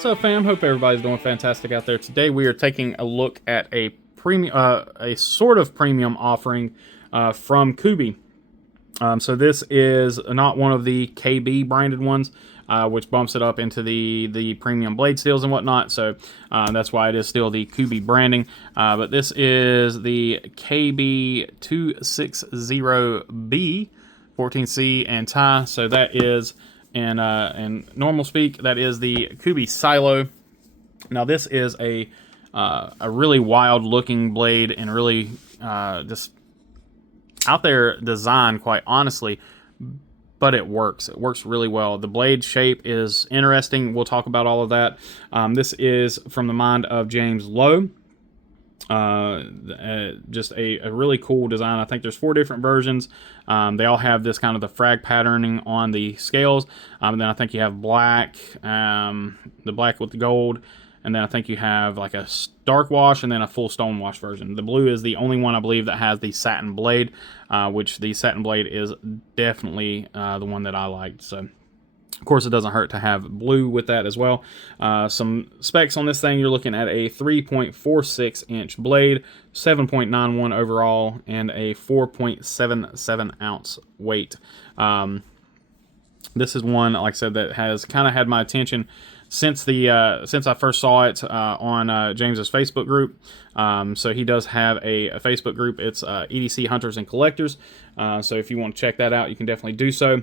What's up, fam? Hope everybody's doing fantastic out there. Today we are taking a look at a premium, a sort of premium offering from Kubey. So this is not one of the KB branded ones, which bumps it up into the premium blade steels and whatnot. So that's why it is still the Kubey branding. But this is the KB260B 14C and tie. So that is in normal speak, that is the Kubey Sylow. Now this is a really wild looking blade and really just out there design, quite honestly, but it works. It works really well. The blade shape is interesting. We'll talk about all of that. This is from the mind of James Lowe. Just a really cool design. I think there's 4 different versions. They all have this kind of the frag patterning on the scales. And then I think you have black, the black with the gold. And then I think you have like a dark wash and then a full stone wash version. The blue is the only one, I believe, that has the satin blade, which the satin blade is definitely the one that I liked. So, of course, it doesn't hurt to have blue with that as well. Some specs on this thing, you're looking at a 3.46 inch blade, 7.91 overall, and a 4.77 ounce weight. This is one, like I said, that has kind of had my attention since I first saw it on James's Facebook group. So he does have a Facebook group. It's EDC Hunters and Collectors. So if you want to check that out, you can definitely do so.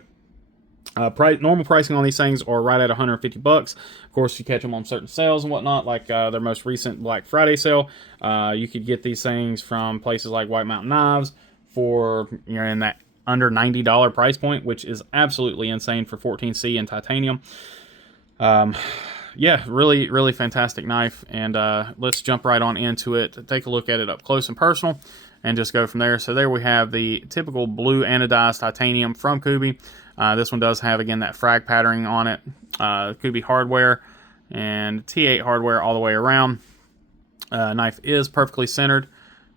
Normal pricing on these things are right at $150. Of course, you catch them on certain sales and whatnot, like their most recent Black Friday sale. You could get these things from places like White Mountain Knives for, in that under $90 price point, which is absolutely insane for 14C and titanium. Yeah, really, really fantastic knife, and let's jump right on into it, take a look at it up close and personal, and just go from there. So there we have the typical blue anodized titanium from Kubey. This one does have, again, that frag patterning on it. Kubey hardware and T8 hardware all the way around. Knife is perfectly centered,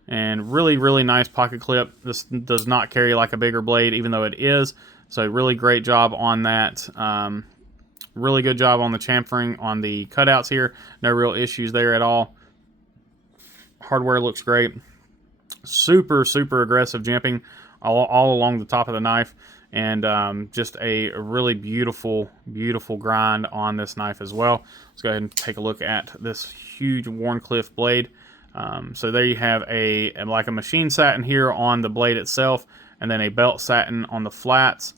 and really, really nice pocket clip. This does not carry like a bigger blade, even though it is, so really great job on that. Really good job on the chamfering on the cutouts here. No real issues there at all. Hardware looks great. Super, super aggressive jimping all along the top of the knife. And just a really beautiful, beautiful grind on this knife as well. Let's go ahead and take a look at this huge Wharncliffe blade. So there you have like a machine satin here on the blade itself, and then a belt satin on the flats.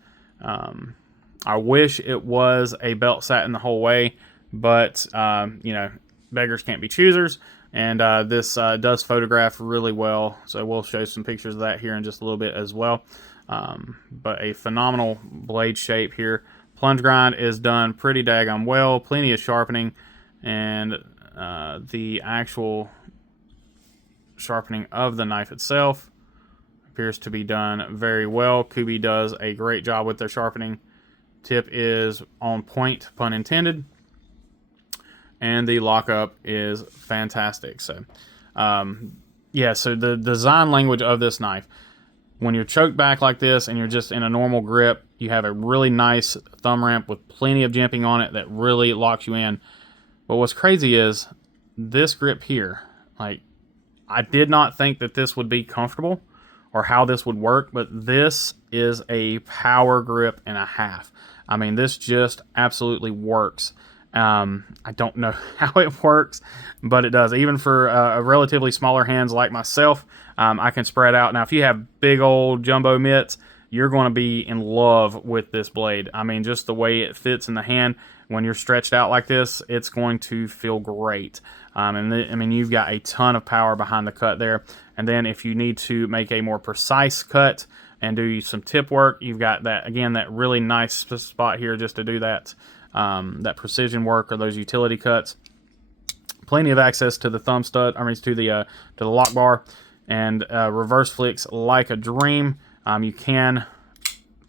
I wish it was a belt satin the whole way, but beggars can't be choosers, and this does photograph really well, so we'll show some pictures of that here in just a little bit as well. But a phenomenal blade shape here. Plunge grind is done pretty daggone well, plenty of sharpening, and the actual sharpening of the knife itself appears to be done very well. Kubey does a great job with their sharpening. Tip is on point, pun intended, and the lockup is fantastic. So yeah, so the design language of this knife, when you're choked back like this and you're just in a normal grip, you have a really nice thumb ramp with plenty of jimping on it that really locks you in. But what's crazy is this grip here. Like, I did not think that this would be comfortable or how this would work, but this is a power grip and a half. I mean, this just absolutely works. I don't know how it works, but it does. Even for relatively smaller hands like myself, I can spread out. Now, if you have big old jumbo mitts, you're going to be in love with this blade. I mean, just the way it fits in the hand, when you're stretched out like this, it's going to feel great. I mean, you've got a ton of power behind the cut there. And then if you need to make a more precise cut and do some tip work, you've got that, again, that really nice spot here just to do that that precision work or those utility cuts. Plenty of access to the thumb stud, to the lock bar, and reverse flicks like a dream. You can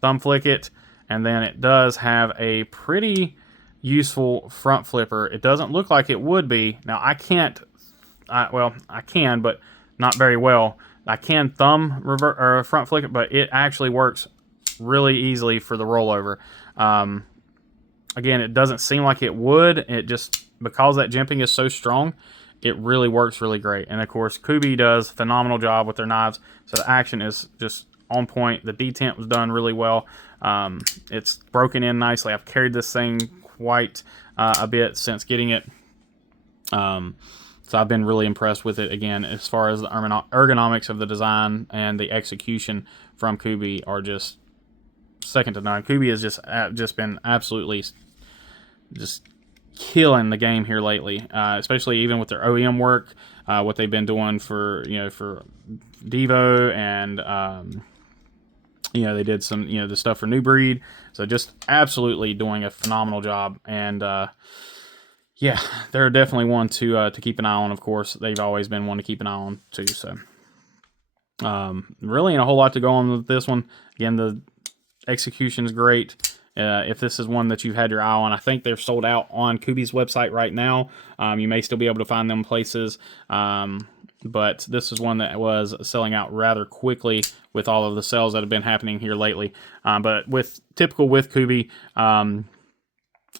thumb flick it, and then it does have a pretty useful front flipper. It doesn't look like it would be. Now, I can't, well, I can, but not very well. I can thumb front flick it, but it actually works really easily for the rollover. Again, it doesn't seem like it would. It just because that jimping is so strong, it really works really great. And of course, Kubey does a phenomenal job with their knives, so the action is just on point. The detent was done really well. It's broken in nicely. I've carried this thing quite a bit since getting it. So I've been really impressed with it. Again, as far as the ergonomics of the design and the execution from Kubey are just second to none. Kubey has just been absolutely just killing the game here lately, especially even with their OEM work, what they've been doing for for Devo, and they did some the stuff for New Breed. So just absolutely doing a phenomenal job, and yeah, they're definitely one to keep an eye on. Of course, they've always been one to keep an eye on too. So really ain't a whole lot to go on with this one. Again, the execution is great. If this is one that you've had your eye on, I think they're sold out on Kubey's website right now. You may still be able to find them places, but this is one that was selling out rather quickly with all of the sales that have been happening here lately. But typical with Kubey,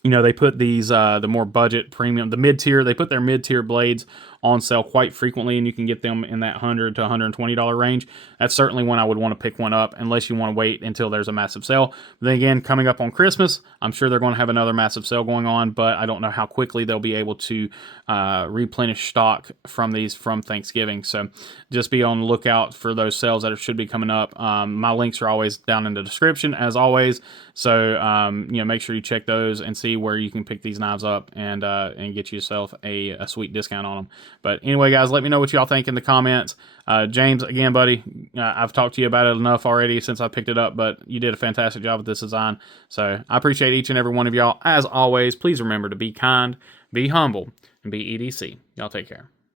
they put these the more budget premium, the mid-tier, they put their mid-tier blades on sale quite frequently, and you can get them in that $100 to $120 range. That's certainly when I would want to pick one up, unless you want to wait until there's a massive sale. But then again, coming up on Christmas, I'm sure they're going to have another massive sale going on, but I don't know how quickly they'll be able to replenish stock from these from Thanksgiving. So just be on the lookout for those sales that should be coming up. My links are always down in the description, as always. So make sure you check those and see where you can pick these knives up and get yourself a sweet discount on them. But anyway, guys, let me know what y'all think in the comments. James, again, buddy, I've talked to you about it enough already since I picked it up, but you did a fantastic job with this design. So I appreciate each and every one of y'all. As always, please remember to be kind, be humble, and be EDC. Y'all take care.